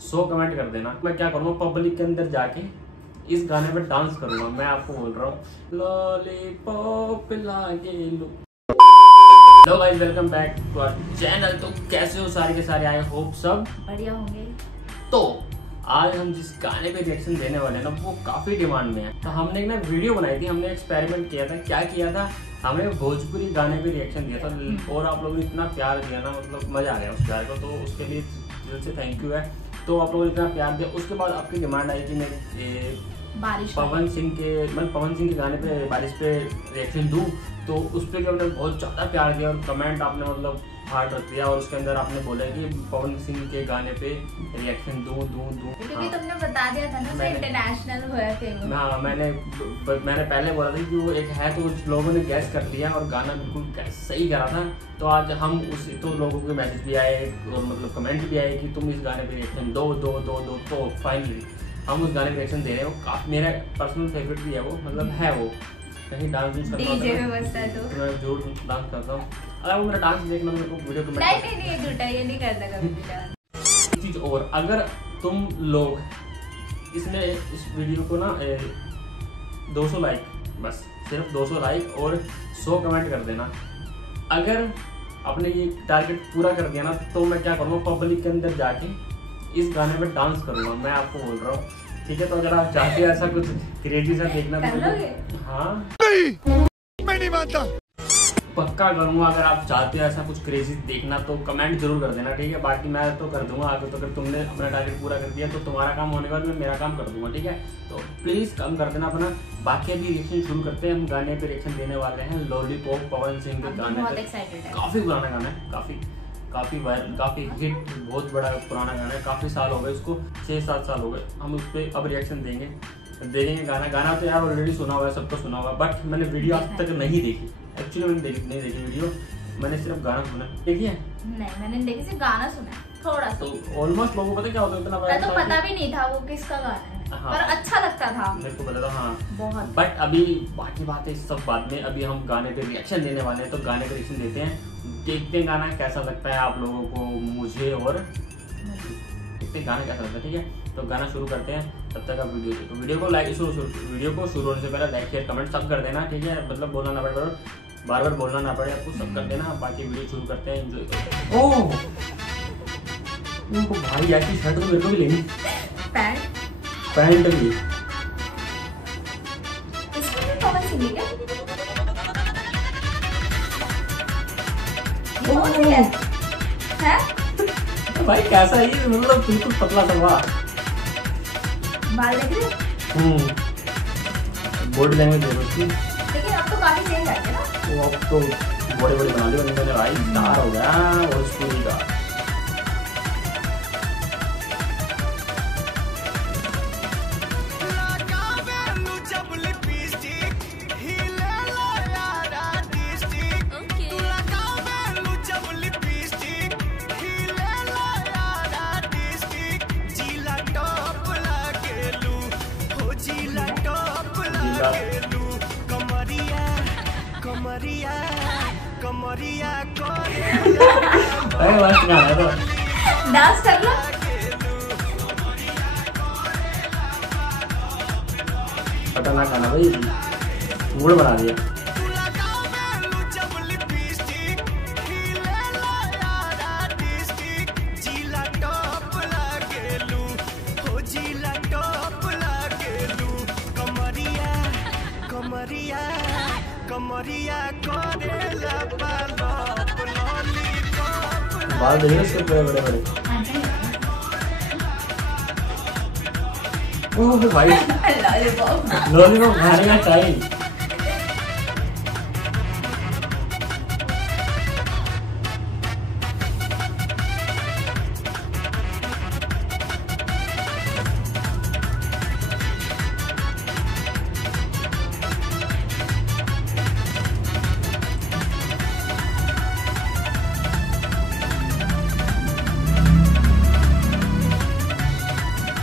100 comment कर देना। मैं क्या करूँगा, पब्लिक के अंदर जाके इस गाने पे डांस करूँगा। मैं आपको बोल रहा हूँ, लॉलीपॉप लागे लो। Hello guys, welcome back to our channel. तो कैसे हो सारे के सारे, आई होप सब बढ़िया होंगे। तो आज हम जिस गाने पे रिएक्शन देने वाले हैं ना, वो काफी डिमांड में है। तो हमने एक ना वीडियो बनाई थी, हमने एक्सपेरिमेंट किया था। क्या किया था, हमने भोजपुरी गाने पे रिएक्शन दिया था और आप लोगों ने इतना प्यार दिया ना, मतलब मजा आ गया उस प्यार को। तो उसके लिए दिल से थैंक यू है। तो आप लोगों ने इतना प्यार दिया, उसके बाद आपकी डिमांड आई कि मैं पवन सिंह के गाने पे बारिश पे रिएक्शन दूं। तो उस पर क्या आपने बहुत ज़्यादा प्यार दिया और कमेंट आपने मतलब हार्ट रख दिया, और उसके अंदर आपने बोला कि पवन सिंह के गाने पे रिएक्शन दूं। क्योंकि तुमने बता दिया था ना, इंटरनेशनल हुआ फेमस। हाँ, मैंने पहले बोला था कि वो एक है, तो उस लोगों ने गैस कर लिया और गाना बिल्कुल सही करा था। तो आज हम उस तो लोगों के मैसेज भी आए और मतलब कमेंट भी आए कि तुम इस गाने पे रिएक्शन दो। तो फाइनली हम उस गाने पे रिएक्शन दे रहे हैं। वो काफी मेरा पर्सनल फेवरेट भी है वो, मतलब है वो कहीं डांस करना डीजे में बजता है तो मैं जरूर डांस करता हूँ। अगर वो मेरा डांस देखना मेरे को वीडियो कमेंट नहीं झूठा, ये नहीं करता कभी भी डांस। चीज और, अगर तुम लोग इसमें इस वीडियो को ना 200 लाइक, बस सिर्फ 200 लाइक और 100 कमेंट कर देना। अगर आपने ये टारगेट पूरा कर दिया ना, तो मैं क्या करूँगा, पब्लिक के अंदर जाके इस गाने पे डांस करूँगा। मैं आपको बोल रहा हूँ, ठीक है। तो अगर आप चाहते हैं ऐसा कुछ क्रिएटिव सा देखना तो हाँ मैं नहीं मानता, पक्का करूंगा। अगर आप चाहते हैं ऐसा कुछ क्रेजी देखना तो कमेंट जरूर कर देना, ठीक है। बाकी मैं तो कर दूंगा आगे। तो अगर तुमने अपना टारगेट पूरा कर दिया तो तुम्हारा काम होने के बाद मैं मेरा काम कर दूंगा, ठीक है। तो प्लीज कम कर देना अपना। बाकी अभी रिएक्शन शुरू करते हैं। हम गाने पे रिएक्शन देने वाले हैं लॉलीपॉप, पवन सिंह के गाने पे। काफी पुराना गाना है, काफी वायरल, काफी हिट, बहुत बड़ा पुराना गाना है। काफी साल हो गए उसको, 6-7 साल हो गए। हम उस पर अब रिएक्शन देंगे गाना तो यार ऑलरेडी सुना हुआ है, सबको सुना हुआ है। बट मैंने वीडियो आज तक नहीं देखी, एक्चुअली मैंने नहीं देखी वीडियो। मैंने सिर्फ गाना सुना। देखी है? नहीं, मैंने नहीं देखी, सिर्फ गाना सुना है थोड़ा सा। तो ऑलमोस्ट लोगों को पता क्या होता है, इतना मैं तो पता भी नहीं था वो किसका गाना है। हाँ, पर अच्छा लगता था, मेरे को पता था। हाँ बहुत। बट अभी बाकी बात है सब बाद में। अभी हम गाने पे रिएक्शन देने वाले हैं, तो गाने पे रिएक्शन देते हैं। देखते हैं गाना कैसा लगता है आप लोगों को, मुझे, और देखते हैं गाना कैसा लगता है, ठीक है। तो गाना शुरू करते हैं। तब तक आप वीडियो देखो। वीडियो को शुरू होने से पहले लाइक शेयर कमेंट सब कर देना, ठीक है। मतलब बोलना ना पड़े, बार बोलना ना पड़े आपको, सब कर देना। बाकी वीडियो शुरू करते हैं, एंजॉय करो। ओह भाई, ऐसी शर्ट तो मेरे को भी लेनी, पैंट भी। इसमें भी पवन सिंह है क्या? भाई कैसा ये, मतलब बिल्कुल पतला सलवार, बाल देख रहे हो? बॉडी लैंग्वेज है उसकी। लेकिन अब तो काफी चेंज आ गया ना। वो अब तो बड़े बना लिया उन्होंने भाई, स्टार हो गया और स्कूल का। कमरिया डांस कर लो। पता ना गाना भाई, मूड बना दिया। बाल देखिए इसके बड़े बड़े। ओह भाई, लॉलीपॉप खाने का टाइम।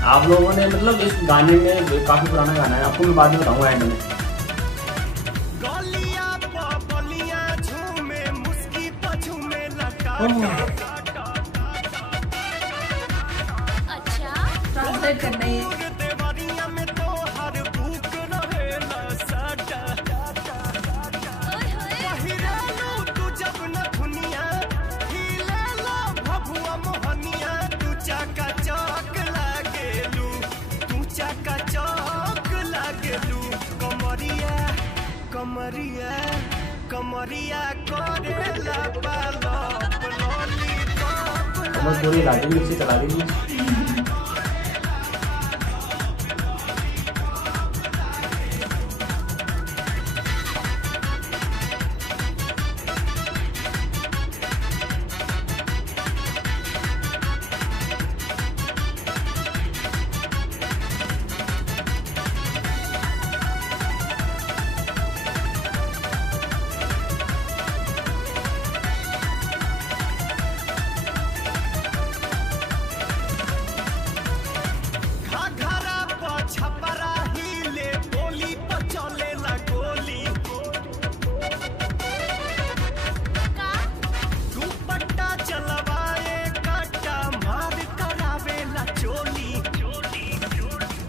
आप लोगों ने मतलब इस गाने में, काफी पुराना गाना है, आपको मैं बाद में बताऊंगा एंड में। हैशटैग करना ही है। कमरिया करेला पालप लॉलीपॉप मैं पूरी लाठी मिक्सी चला दी।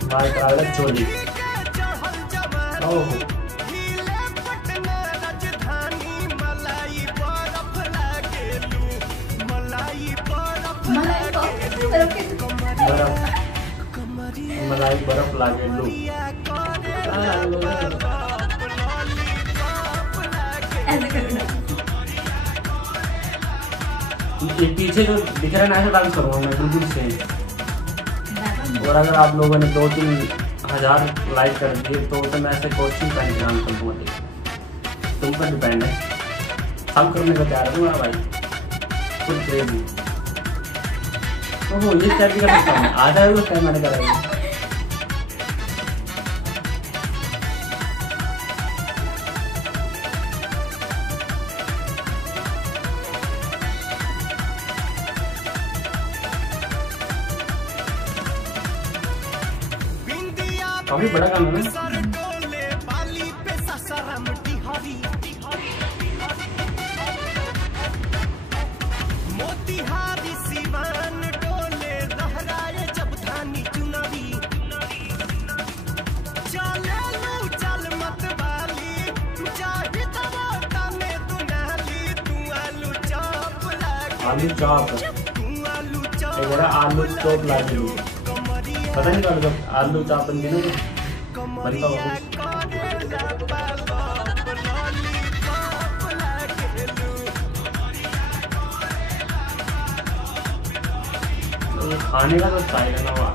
मार करावे चोली। ओह मलाई बर्फ लागे लू। ये पीछे जो दिख रहा है ना ऐसा डांस करूँगा मैं बिल्कुल सेम। और अगर आप लोगों ने 2-3 हज़ार लाइक कर दिए तो मैं ऐसे कोचिंग का इंतजाम कर दूँगा। तुम पर डिपेंड है, सब करने को तैयार है तुम्हारा भाई, फुल क्रेजी। ओहो ये स्टेप भी कर सकता हूँ, आ जाए वो स्टेप मैंने करा है। काफी बड़ा काम है ना। आलू चॉप आलू चॉप लागे पता नहीं कब आलू चॉप बन गए ना बनता होगा कुछ। ये खाने का तो स्टाइल है ना वहाँ।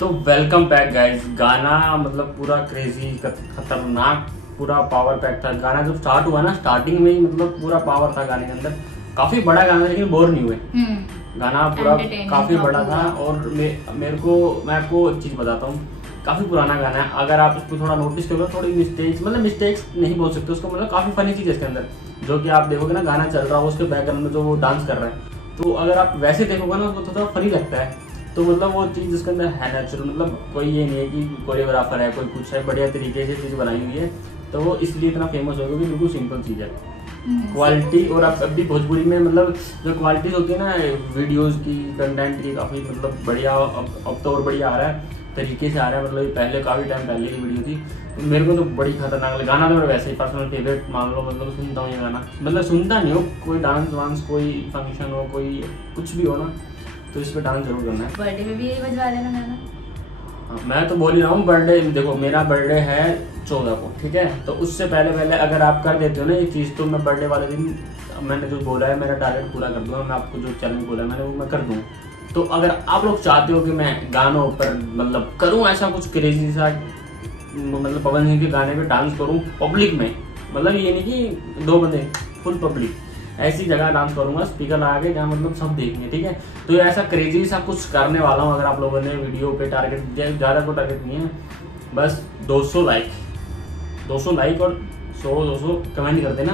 तो वेलकम बैक गाइस। गाना मतलब पूरा क्रेजी खतरनाक पूरा पावर पैक था। गाना जब स्टार्ट हुआ ना स्टार्टिंग में ही मतलब पूरा पावर था गाने के अंदर। काफी बड़ा गाना लेकिन बोर नहीं हुए। गाना पूरा काफी बड़ा था। और मेरे को मैं आपको एक चीज बताता हूँ, काफी पुराना गाना है। अगर आप इसको थोड़ा नोटिस करोगे थोड़ी मिस्टेक्स मतलब मिस्टेक्स नहीं बोल सकते उसको, मतलब काफी फनी चीज है इसके अंदर। जो कि आप देखोगे ना गाना चल रहा हो उसके बैकग्राउंड में जो वो डांस कर रहा है, तो अगर आप वैसे देखोगे ना तो थोड़ा फनी लगता है। तो मतलब वो चीज़ जिसके अंदर है नेचुरल, मतलब कोई ये नहीं है कि कोरियोग्राफर है कोई कुछ है, बढ़िया तरीके से चीज़ बनाई हुई है। तो वो इसलिए इतना फेमस हो गया कि बिल्कुल सिंपल चीज़ है। क्वालिटी और अब भी भोजपुरी में मतलब जो क्वालिटीज होती है ना वीडियोस की कंटेंट की काफ़ी मतलब बढ़िया अब तो और बढ़िया आ रहा है तरीके से आ रहा है। मतलब पहले काफ़ी टाइम पहले की वीडियो थी तो मेरे को तो बड़ी खतरनाक लगा। गाना तो मेरा वैसे ही पर्सनल फेवरेट मान लो, मतलब सुनता हूँ ये गाना। मतलब सुनता नहीं हो, कोई डांस वांस कोई फंक्शन हो कोई कुछ भी हो ना तो इस पे डांस जरूर करना है। बर्थडे में भी यही बजवा लेना गाना। मैं तो बोल ही रहा हूँ बर्थडे देखो मेरा बर्थडे है 14 को, ठीक है। तो उससे पहले अगर आप कर देते हो ना ये चीज़ तो मैं बर्थडे वाले दिन मैंने जो बोला है मेरा टारगेट पूरा कर दूंगा। मैं आपको जो चैलेंज बोला है मैंने वो मैं कर दूंगा। तो अगर आप लोग चाहते हो कि मैं गानों पर मतलब करूँ ऐसा कुछ क्रेजी सा, मतलब पवन सिंह के गाने पे डांस करूँ पब्लिक में, मतलब ये नहीं कि 2 बंदे फुल पब्लिक, ऐसी जगह डांस करूंगा स्पीकर लगा के जहाँ मतलब सब देखेंगे, ठीक है। तो ऐसा क्रेजी सा कुछ करने वाला हूँ। अगर आप लोगों ने वीडियो पे टारगेट दिया, ज़्यादा को टारगेट नहीं है, बस 200 लाइक और 100-200 कमेंट कर देना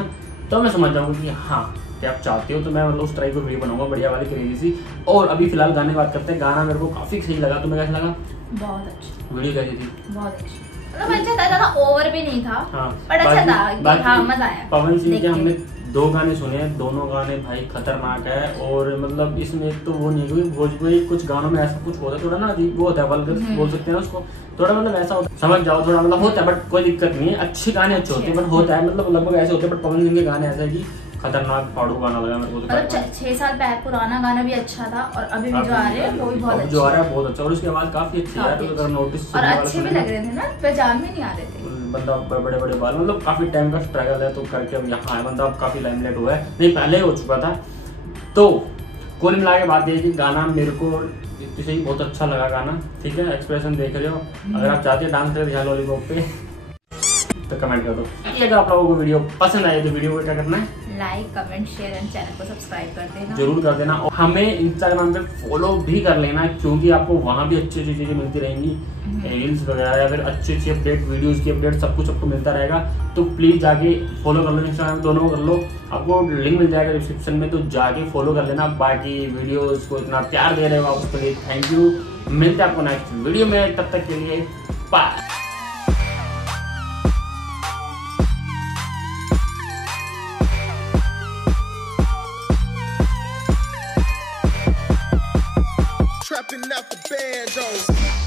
तो मैं समझ जाऊँगा कि हाँ कि आप चाहते हो, तो मैं मतलब उस तरह की वीडियो बनाऊंगा बढ़िया वाली क्रेजी सी। और अभी फिलहाल गाने की बात करते हैं। गाना मेरे को काफी सही लगा, तुम्हें कैसा लगा? बहुत अच्छा, वीडियो कैसी थी? बहुत अच्छा, मतलब अच्छा था, ज्यादा ओवर भी नहीं था। हाँ, बट अच्छा था, हाँ मजा आया। पवन सिंह देख के के। हमने 2 गाने सुने हैं, दोनों गाने भाई खतरनाक है। और मतलब इसमें एक तो वो नहीं है, भोजपुरी कुछ गानों में ऐसा कुछ होता है थोड़ा ना अजीब, वो होता है वल्गर बोल सकते हैं उसको, थोड़ा मतलब ऐसा होता है, समझ जाओ, थोड़ा मतलब होता है, बट कोई दिक्कत नहीं है, अच्छे गाने अच्छे होते हैं, बट होता है मतलब लगभग ऐसे होते हैं। बट पवन सिंह के गाने ऐसे है कि खतरनाक फाड़ू गाना लगा मेरे को। मतलब 6 साल पहले पुराना गाना भी अच्छा था, और अभी भी जो आ रहे हैं वो भी बहुत जो आ रहा अच्छे है बहुत अच्छा, और उसकी आवाज काफी अच्छी है, तो अगर नोटिस और अच्छे भी लग रहे थे ना, पहचान में नहीं आ रहे थे। बंदा बड़े बड़े बाल, मतलब काफी टाइम का स्ट्रगल है, तो करके अब यहाँ है बंदा, अब काफी लाइमलाइट हुआ है, नहीं पहले हो चुका था। तो कुल मिला के बात ये है कि गाना मेरे को इसे ही बहुत अच्छा लगा गाना, ठीक है। एक्सप्रेशन देख रहे हो, अगर आप चाहते हैं डांस करके दिखा लॉलीपॉप पे तो कमेंट कर दो। अगर आप लोगों को वीडियो पसंद आए तो वीडियो को क्या करना है, like comment share and channel को सब्सक्राइब कर देना, जरूर कर देना। और हमें इंस्टाग्राम पे फॉलो भी कर लेना, क्योंकि आपको वहाँ भी अच्छी अच्छी चीजें मिलती रहेंगी, रील्स वगैरह या फिर अच्छी अच्छी अपडेट, वीडियोस की अपडेट, सब कुछ आपको मिलता रहेगा। तो प्लीज जाके फॉलो कर लो, इंस्टाग्राम दोनों कर लो, आपको लिंक मिल जाएगा डिस्क्रिप्शन में, तो जाके फॉलो कर लेना। बाकी वीडियोस को इतना प्यार दे रहे हो आप, उसके लिए थैंक यू। मिलते हैं आपको नेक्स्ट वीडियो में, तब तक के लिए bye. Trapping out the bandos.